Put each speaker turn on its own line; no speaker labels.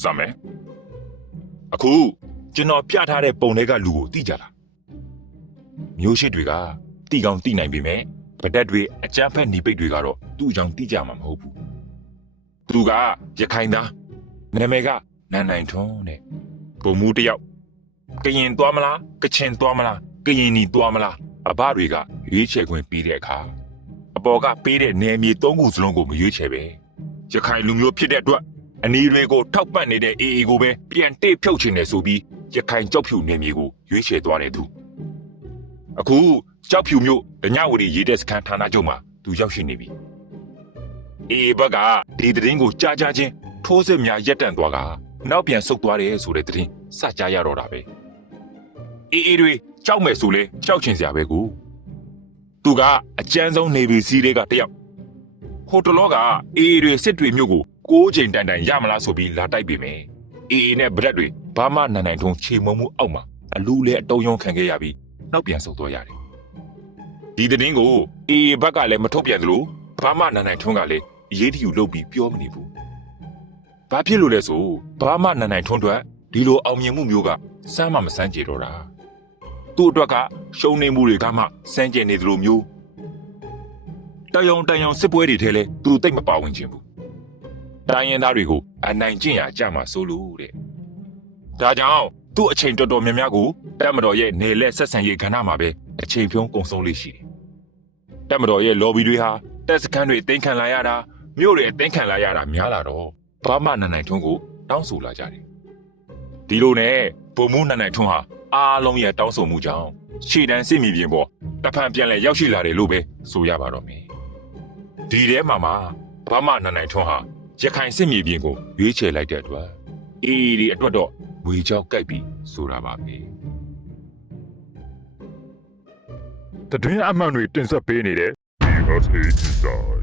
စမ်းမယ်အခုကျွန်တော်ပြထားတဲ့ပုံတွေကလူကိုသိကြလားမျိုးရှိတွေကတိကောင်းတိနိုင်ပေမဲ့ဗဒက်တွေအကြမ်းဖက်หนีပိတ်တွေကတော့သူ့အကြောင်းသိကြမှာမဟုတ်ဘူးသူကရခိုင်သားနာမည်ကနန်နိုင်ထွန်းတဲ့ပုံမှုတစ်ယောက်ကရင်သွားမလားကချင်သွားမလားကရင်နီသွားမလားအဘတွေကရွေးချယ်ခွင့်ပေးတဲ့အခါအပေါ်ကပေးတဲ့နယ်မြေသုံးခုစလုံးကိုမရွေးချယ်ပဲရခိုင်လူမျိုးဖြစ်တဲ့အတွက် အနီတွေကိုထောက်ပံ့နေတဲ့အေအေကိုပဲပြန်တိတ်ဖြုတ်ချင်တယ်ဆိုပြီးရခိုင်ကြောက်ဖြူနေမြေကိုရွေးချယ်သွားတဲ့သူအခုကြောက်ဖြူမျိုးဒညဝတီရေးတဲ့စခန်းဌာနချုပ်မှာသူရောက်ရှိနေပြီအေအေဘက်ကဒီသတင်းကိုကြားကြားချင်းထိုးစစ်များရက်တန့်သွားကနောက်ပြန်ဆုတ်သွားတယ်ဆိုတဲ့သတင်းစကြားရတော့တာပဲအေအေတွေကြောက်မယ်ဆိုလဲကြောက်ချင်စရာပဲကူသူကအကြမ်းဆုံးနေပြီစီးတွေကတယောက်ဟိုတလောကအေအေတွေစစ်တွေမျိုးကို ကိုးချိန်တန်တန်ရမလားဆိုပြီးလာတိုက်ပေမယ်အေအေနဲ့ဗရက်တွေဘာမှနန်နိုင်ထုံးချေမုံမှုအောက်မှာအလူလဲအတုံးယုံခံခဲ့ရပြီးနောက်ပြန်ဆုတ်သွားရတယ်ဒီသတင်းကိုအေအေဘက်ကလည်းမထုတ်ပြန်သလိုဘာမှနန်နိုင်ထုံးကလည်းအရေးတယူလုပ်ပြီးပြောမနေဘူးဘာဖြစ်လို့လဲဆိုဘာမှနန်နိုင်ထုံးအတွက်ဒီလိုအောင်မြင်မှုမျိုးကစမ်းမမစမ်းကြတော့တာသူ့အတွက်ကရှုံနေမှုတွေကမှစမ်းကြနေသလိုမျိုးတယုံတယုံစစ်ပွဲတွေထဲလဲသူတိတ်မပါဝင်ခြင်းဘူး တိုင်းရင်းသားတွေကိုအနိုင်ကျင့်ရကြမှာဆိုလို့တဲ့ဒါကြောင့်သူ့အချိန်တော်တော်များများကိုတက်မတော်ရဲ့နေလက်ဆက်ဆံရေးကဏ္ဍမှာပဲအချိန်ဖြုံးကုန်ဆုံးလေးရှိတယ်တက်မတော်ရဲ့ lobby တွေဟာတက်စခန်းတွေတင်ခံလာရတာမြို့တွေတင်ခံလာရတာများလာတော့ဘာမှနန်နိုင်ထွန်းကိုတောင်းဆိုလာကြတယ်ဒီလိုနဲ့ဗိုလ်မှူးနန်နိုင်ထွန်းဟာအားလုံးရဲ့တောင်းဆိုမှုကြောင့်ရှေ့တန်းစစ်မြေပြင်ပေါ်တဖန်ပြန်လဲရောက်ရှိလာတယ်လို့ပဲဆိုရပါတော့မယ်ဒီထဲမှာမှဘာမှနန်နိုင်ထွန်းဟာ ရခိုင်စစ်မြေပြင်ကိုရွေးချယ်လိုက်တဲ့အတွက်အေးဒီအတွက်တော့ဝေချောက်ကြိုက်ပြီးဆိုတာပါပဲ
တတွင်းအမှန်တွေတင်ဆက်ပေးနေတဲ့ BSA Design